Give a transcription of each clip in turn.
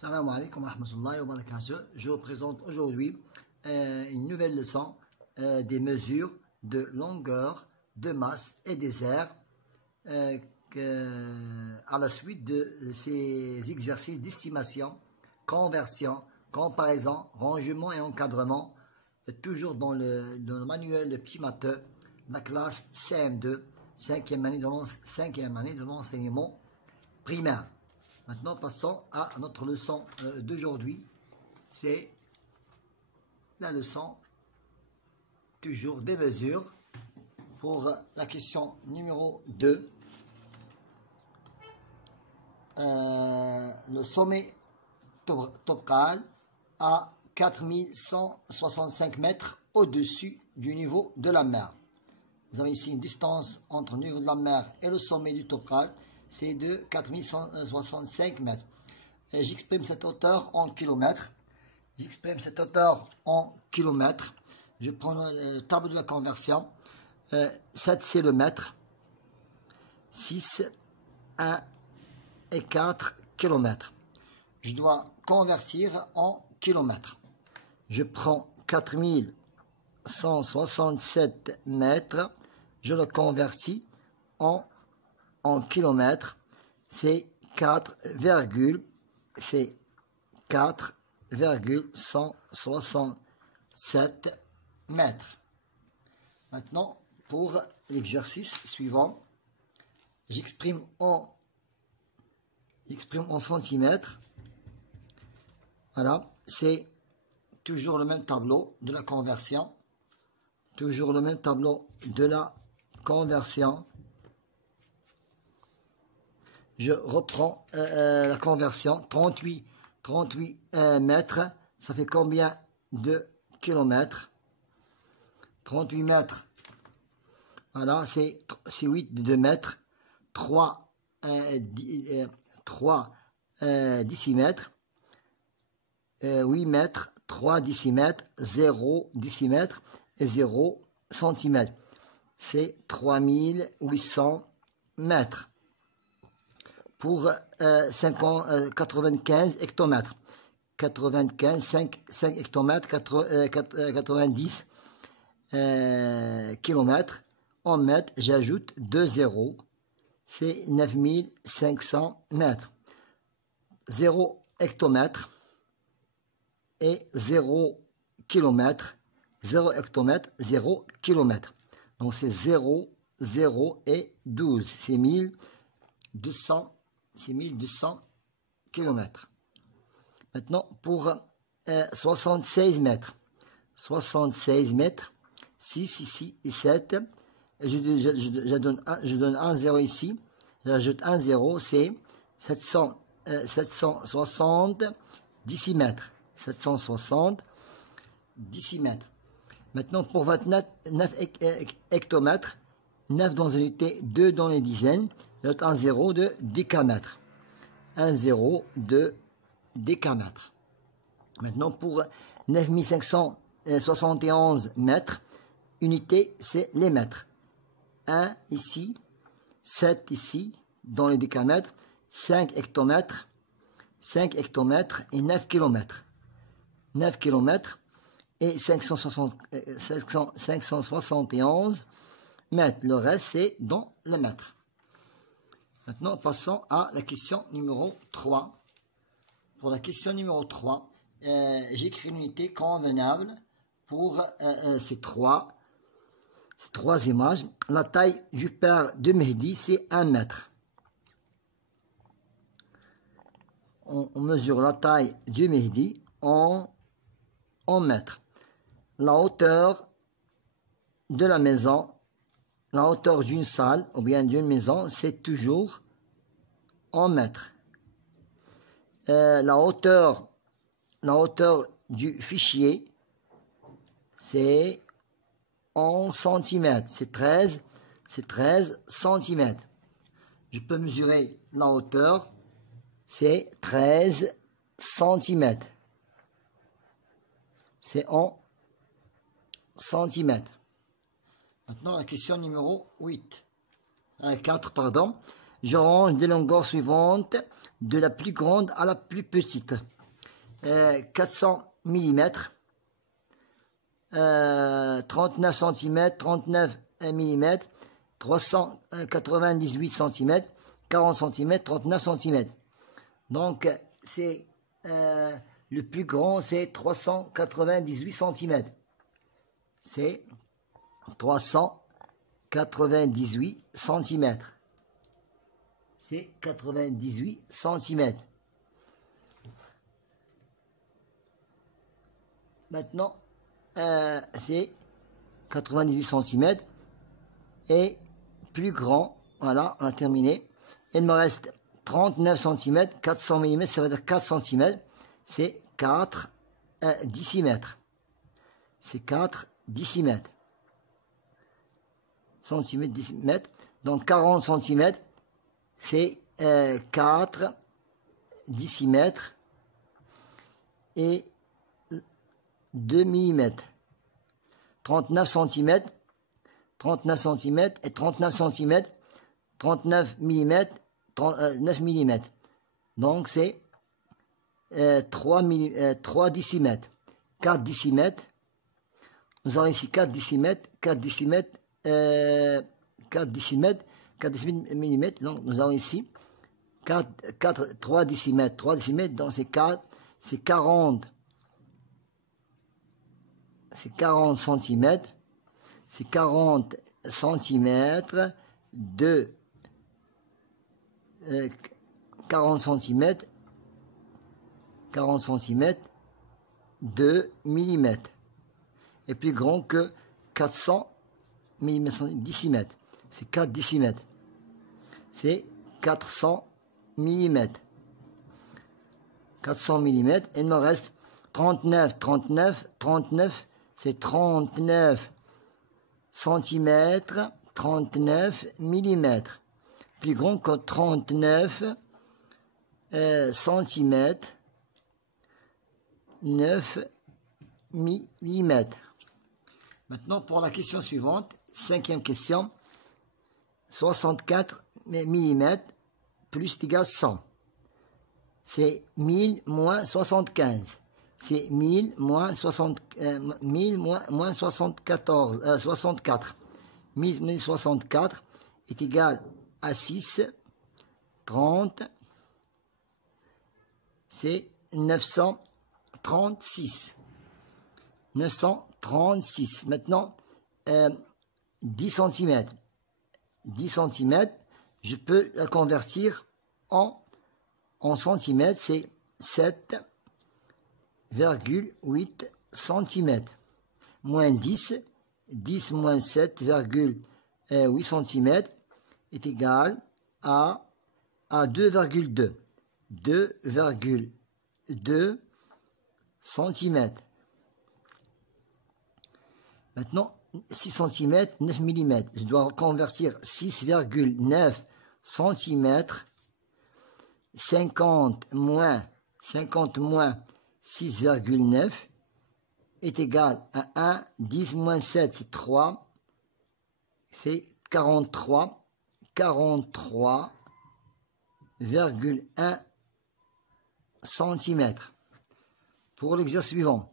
Salam alaikum wa rahmatullahi wa barakatuh. Je vous présente aujourd'hui une nouvelle leçon des mesures de longueur, de masse et des aires à la suite de ces exercices d'estimation, conversion, comparaison, rangement et encadrement, toujours dans le manuel de petit matheux, la classe CM2, cinquième année de l'enseignement primaire. Maintenant, passons à notre leçon d'aujourd'hui. C'est la leçon toujours des mesures pour la question numéro 2. Le sommet Topkal à 4165 mètres au-dessus du niveau de la mer. Vous avez ici une distance entre le niveau de la mer et le sommet du Topkal. C'est de 4165 mètres. J'exprime cette hauteur en kilomètres. Je prends le tableau de la conversion. 7, c'est le mètre. 6, 1 et 4 kilomètres. Je dois convertir en kilomètres. Je prends 4167 mètres. Je le convertis en kilomètres, c'est 4,167 mètres. Maintenant, pour l'exercice suivant, j'exprime en centimètres. Voilà, c'est toujours le même tableau de la conversion. Je reprends la conversion, 38 mètres, ça fait combien de kilomètres? 38 mètres, voilà, c'est 8 de mètres, 3 décimètres, 8 mètres, 3 décimètres, 0 décimètre et 0 centimètre. C'est 3800 mètres. Pour 95 hectomètres. 5 hectomètres, 90 kilomètres. En mètres, j'ajoute 2 zéros. C'est 9500 mètres. 0 hectomètre et 0 kilomètre. 0 hectomètre, 0 kilomètre. Donc c'est 0, 0 et 12. C'est 1200 km. Maintenant, pour 76 mètres. 76 mètres, 6 ici et 7. Je donne un 0 ici. J'ajoute un 0, c'est 760 décimètres. 760 décimètres. Maintenant, pour 29 hectomètres, 9 dans une unité, 2 dans les dizaines. J'ajoute un 0 de décamètre. Un 0 de décamètre. Maintenant, pour 9571 mètres, unité, c'est les mètres. 1 ici, 7 ici, dans les décamètres, 5 hectomètres et 9 kilomètres. 9 kilomètres et 571 mètres. Le reste, c'est dans les mètres. Maintenant, passons à la question numéro 3. Pour la question numéro 3, j'écris une unité convenable pour ces trois images. La taille du père de Mehdi, c'est 1 mètre. On mesure la taille du Mehdi en mètres. La hauteur de la maison, la hauteur d'une salle ou bien d'une maison, c'est toujours en mètres. La hauteur du fichier, c'est en centimètres. C'est 13 centimètres. Je peux mesurer la hauteur, c'est 13 centimètres. C'est en centimètres. Maintenant, la question numéro 4, pardon. je range les longueurs suivantes de la plus grande à la plus petite. 400 mm, 39 cm, 39 mm, 398 cm, 40 cm, 39 cm. Donc, c'est le plus grand, c'est 398 cm. C'est 398 cm. C'est 98 cm. Maintenant, c'est 98 cm et plus grand. Voilà, on a terminé. Il me reste 39 cm, 400 mm, ça veut dire 4 cm. C'est 4 décimètres. C'est 4 décimètres. Centimètres, décimètres. Donc 40 cm, c'est 4 décimètres et 2 mm. 39 cm, 39 cm et 39 cm, 39 mm, 9 mm. Donc c'est 3 décimètres. 4 décimètres. Nous avons ici 4 décimètres, 4 décimètres, 4 décimètres, 4 décimètres millimètres. Donc nous avons ici 3 décimètres, 3 décimètres, donc c'est 4, c'est 40. C'est 40 cm, c'est 40 cm de 40 cm, 40 cm de millimètres. Et plus grand que 400 décimètres. C'est 4 décimètres. C'est 400 mm. 400 mm. Il me reste 39, 39, 39. C'est 39 cm, 39 mm. Plus grand que 39 cm, 9 mm. Maintenant, pour la question suivante, cinquième question, 64 mm plus égale 100. C'est 1000 moins 75. C'est 1000 moins 60, 1000 moins 74, 64. 1000 moins 64 est égal à 6, 30, c'est 936. 936. Maintenant, 10 cm. 10 cm, je peux la convertir en centimètres, c'est 7,8 cm. Moins 10, 10 moins 7,8 cm est égal à 2,2. 2,2 cm. Maintenant, 6 cm, 9 mm. Je dois convertir 6,9 cm. 50 moins 6,9 est égal à 1. 10 moins 7, c'est 3. C'est 43. 43,1 cm. Pour l'exercice suivant,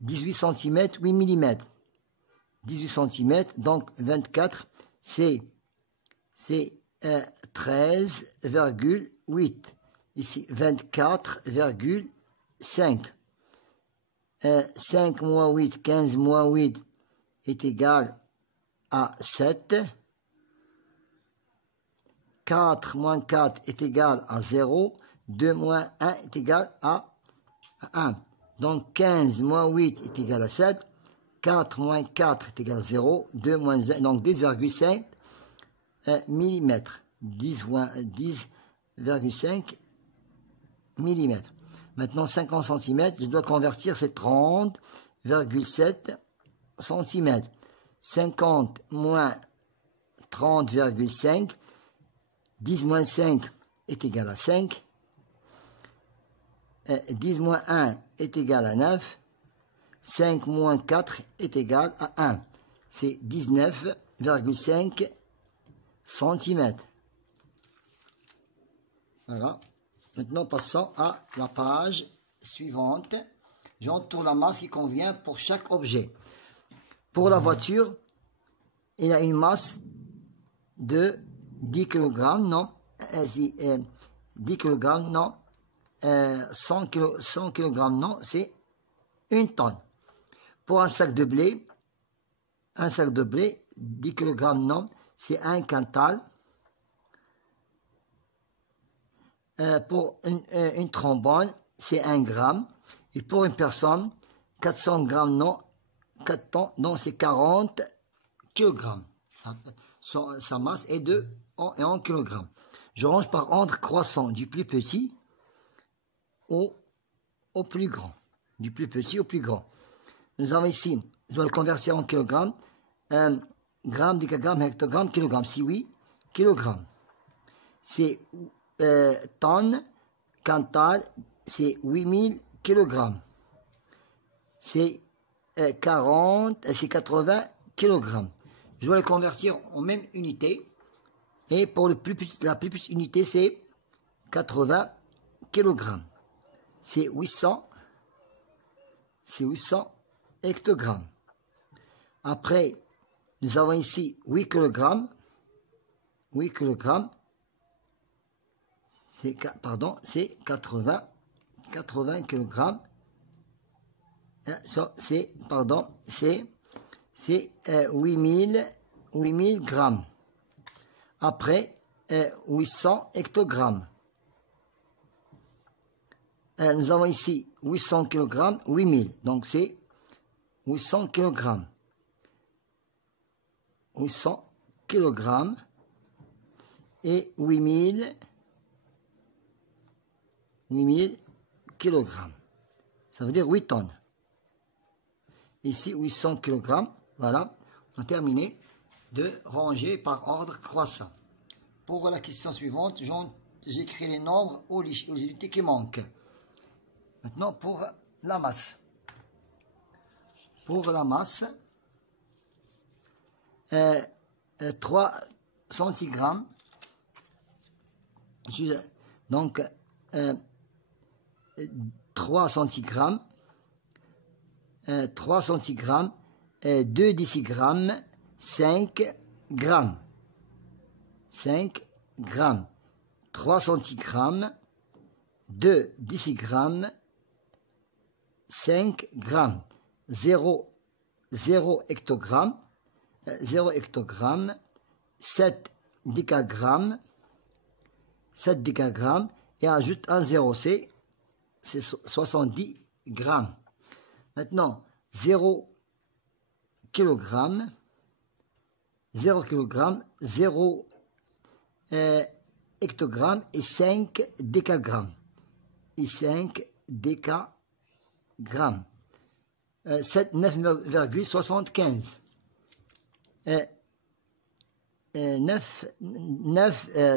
18 cm, 8 mm. 18 cm, donc 24, c'est 13,8. Ici, 24,5. 5 moins 8, 15 moins 8 est égal à 7. 4 moins 4 est égal à 0. 2 moins 1 est égal à 1. Donc 15 moins 8 est égal à 7. 4 moins 4 est égal à 0. 2 moins 1, donc 10,5 mm. 10,5 mm. Maintenant 50 cm, je dois convertir, c'est 30,7 cm. 50 moins 30,5, 10 moins 5 est égal à 5. 10 moins 1 est égal à 9. 5 moins 4 est égal à 1. C'est 19,5 cm. Voilà. Maintenant, passons à la page suivante. J'entoure la masse qui convient pour chaque objet. Pour la voiture, il a une masse de 10 kg, non, 10 kg, non, 100 kg, non, c'est 1 tonne. Pour un sac de blé, 10 kg, non, c'est 1 quintal. Pour une trombone, c'est 1 gramme. Et pour une personne, 400 grammes, non, 4 tonnes, non, c'est 40 kg. Sa masse est de 1 kg. Je range par ordre croissant, du plus petit au plus grand. Du plus petit au plus grand. Nous avons ici, je dois le convertir en kilogrammes. Gramme, décagramme, hectogramme, kilogramme. Si oui, kilogramme. C'est tonnes, quintal, c'est 8000 kg. C'est 80 kg. Je dois le convertir en même unité. Et pour la plus petite unité, c'est 80 kg. C'est 800 hectogrammes. Après, nous avons ici 8 kg. 8 kg. C'est 80 kg. C'est 8000 grammes. Après, 800 hectogrammes. Nous avons ici 800 kg, 8000. Donc c'est 800 kg. 800 kg et 8000 kg. Ça veut dire 8 tonnes. Ici, 800 kg. Voilà, on a terminé de ranger par ordre croissant. Pour la question suivante, j'écris les nombres aux unités qui manquent. Maintenant, pour la masse. Pour la masse, 3 centigrammes. Donc, 3 centigrammes, 3 centigrammes, 2 décigrammes, 5 grammes. 5 grammes. 3 centigrammes, 2 décigrammes, 5 grammes. 0 hectogramme, 0 hectogramme, 7 décagrammes, 7 décagrammes, et ajoute un 0, c'est 70 grammes. Maintenant, 0 kg, 0 kg, 0 hectogramme et 5 décagrammes. Et 5 décagrammes. 9,75.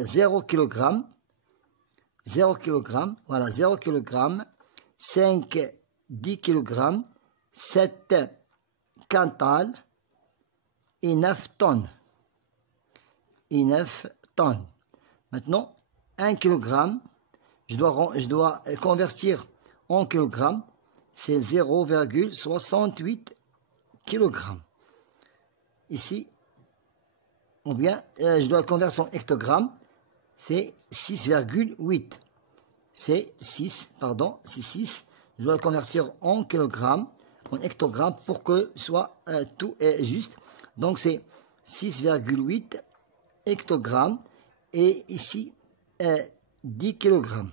0 kg, 0 kg, voilà, 0 kg, 5 10 kg, 7 quintals et 9 tonnes. Et 9 tonnes. Maintenant, 1 kg, je dois convertir en kg, c'est 0,68 kg. Ici, ou bien, je dois convertir en hectogramme, c'est 6,8. C'est 6, pardon, c'est 6. Je dois le convertir en kilogramme, en hectogramme, pour que soit tout est juste. Donc c'est 6,8 hectogrammes. Et ici, 10 kg.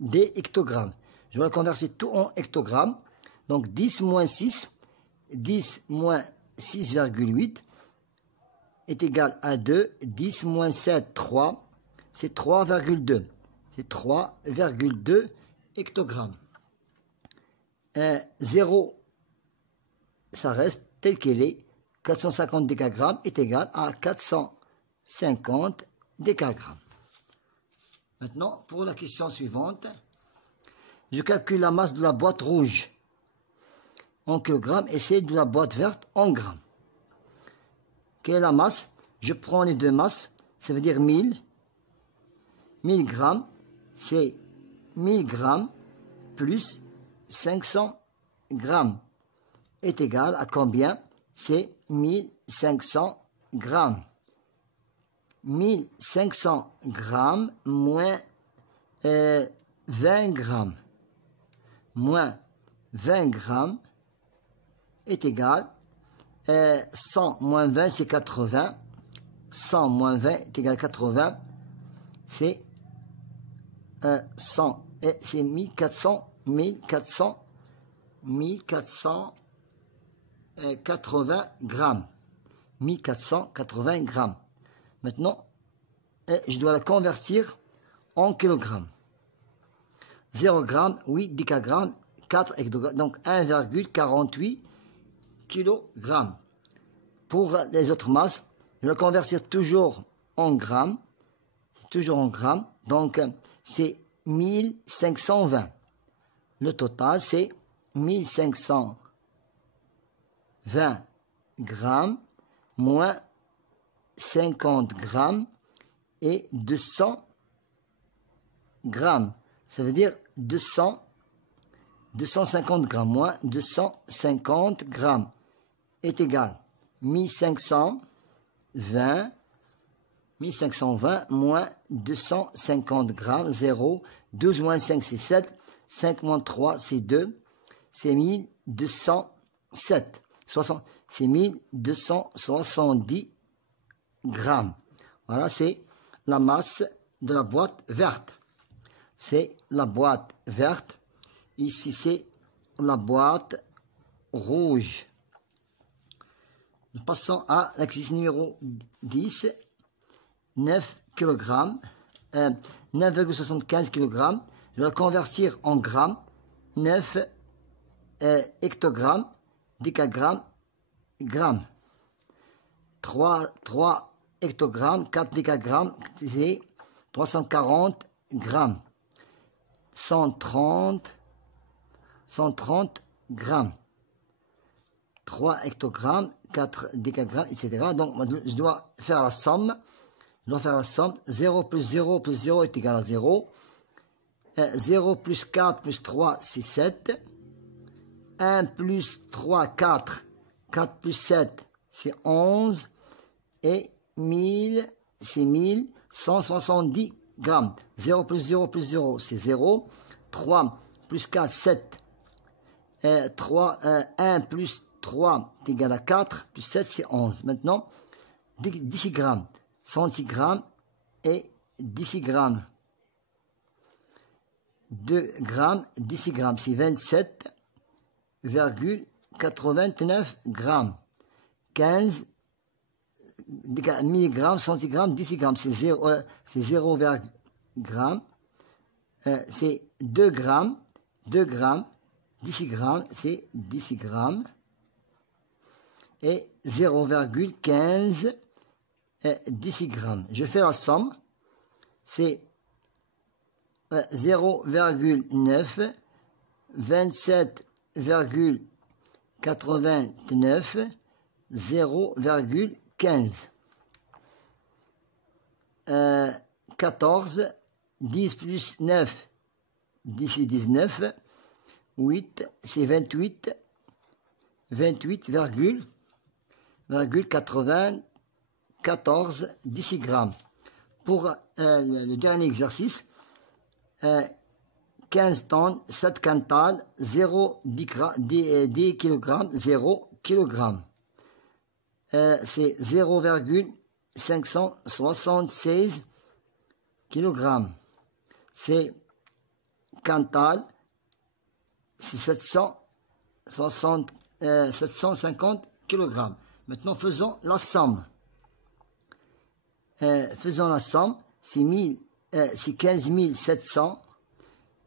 Des hectogrammes. Je dois le convertir tout en hectogrammes. Donc 10 moins 6, 10 moins 6,8 est égal à 2. 10 moins 7, 3. C'est 3,2. C'est 3,2 hectogrammes. 0, ça reste tel qu'il est. 450 décagrammes est égal à 450 décagrammes. Maintenant, pour la question suivante, je calcule la masse de la boîte rouge en kilogrammes et celle de la boîte verte en grammes. Quelle est la masse? Je prends les deux masses, ça veut dire 1000 grammes c'est 1000 grammes plus 500 grammes est égal à combien? C'est 1500 grammes. 1500 grammes moins 20 grammes moins 20 grammes est égal 100 moins 20 c'est 80. 100 moins 20 est égal à 80. C'est 100 et c'est 1480 grammes. 1480 grammes. Maintenant, je dois la convertir en kilogrammes. 0 g, 8 décagrammes, 4 hectogrammes, donc 1,48 kg. Pour les autres masses, je vais la convertir toujours en grammes. C'est toujours en grammes, donc c'est 1520. Le total, c'est 1520 grammes moins 50 grammes et 200 grammes. Ça veut dire 250 grammes moins 250 grammes est égal 1520 moins 250 grammes, 0, 12 moins 5 c'est 7, 5 moins 3 c'est 2, c'est 1207, c'est 1270 grammes. Voilà, c'est la masse de la boîte verte. C'est la boîte verte. Ici, c'est la boîte rouge. Nous passons à l'exercice numéro 10. 9 kg, 9,75 kg. Je vais la convertir en grammes. 9 hectogrammes, décagrammes, grammes. 3 hectogrammes, 4 décagrammes, c'est 340 grammes. 130 grammes. 3 hectogrammes, 4 décagrammes, etc. Donc, je dois faire la somme. 0 plus 0 plus 0 est égal à 0. 0 plus 4 plus 3, c'est 7. 1 plus 3, 4. 4 plus 7, c'est 11. Et 1000, c'est 1170 grammes. 0 plus 0 plus 0, c'est 0. 3 plus 4, 7. 1 plus 3 est égal à 4. Plus 7, c'est 11. Maintenant, 10 grammes. 110 grammes et 10 grammes. 2 grammes, 10 grammes, c'est 27,89 grammes. 15 milligrammes, centigrammes, 10 grammes, c'est 0, grammes. C'est 2 grammes, 10 grammes, c'est 10 grammes. Et 0,15 10 grammes. Je fais la somme. C'est 0,9, 27,89, 0,15. 14, 10 plus 9, 10 et 19, 8, c'est 28, 28,94 10 grammes. Pour le dernier exercice, 15 tonnes, 7 quintals, 10 kg, 0 kg. C'est 0,576 kg. C'est quintal, c'est 750 kg. Maintenant, faisons la somme. C'est 15 700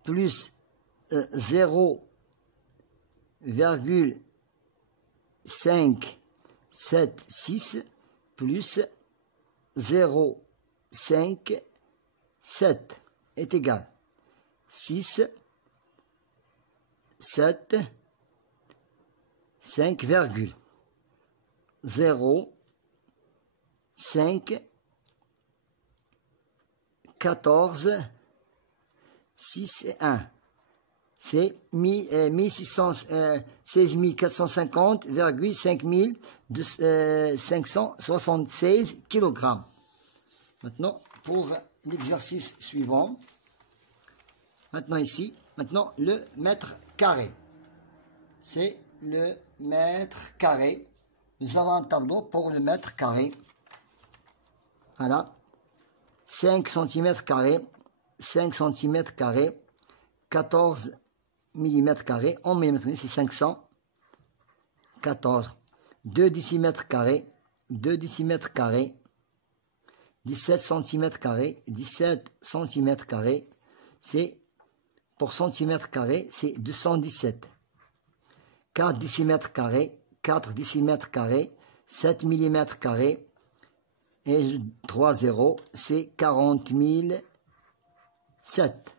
plus 0,576 plus 0,57 est égal 6, 7, 5 virgule 0, 5, 14, 6 et 1. C'est 16 450,576 kg. Maintenant, pour l'exercice suivant, maintenant ici, maintenant le mètre carré. C'est le mètre carré. Nous avons un tableau pour le mètre carré. Voilà. 5 cm carrés, 5 cm carrés, 14 mm carrés, en millimètres, c'est 500, 14, 2 décimètres carrés, 2 décimètres carrés, 17 cm carrés, 17 cm carrés, c'est, pour centimètre carré, c'est 217. 4 décimètres carrés, 4 décimètres carrés, 7 mm carrés, et 3 zéros, c'est 40 007.